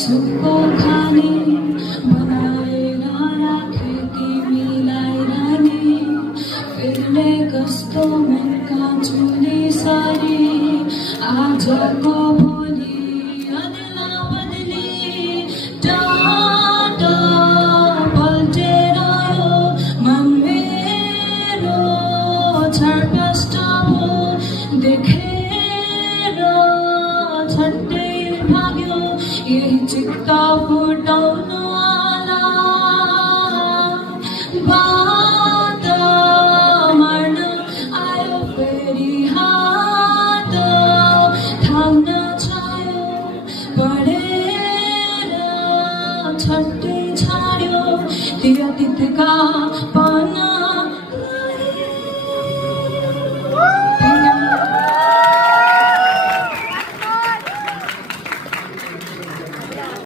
सुखको खाने बनाएर राखे तिमीलाई रानी फेर्ने कस्तो मनका चुली सारी आजको भोलि अदला बदली टाढा पल्टेर यो मन मेरो छरपष्ट हो देखेर छट्टै भाग्यो यही चित्त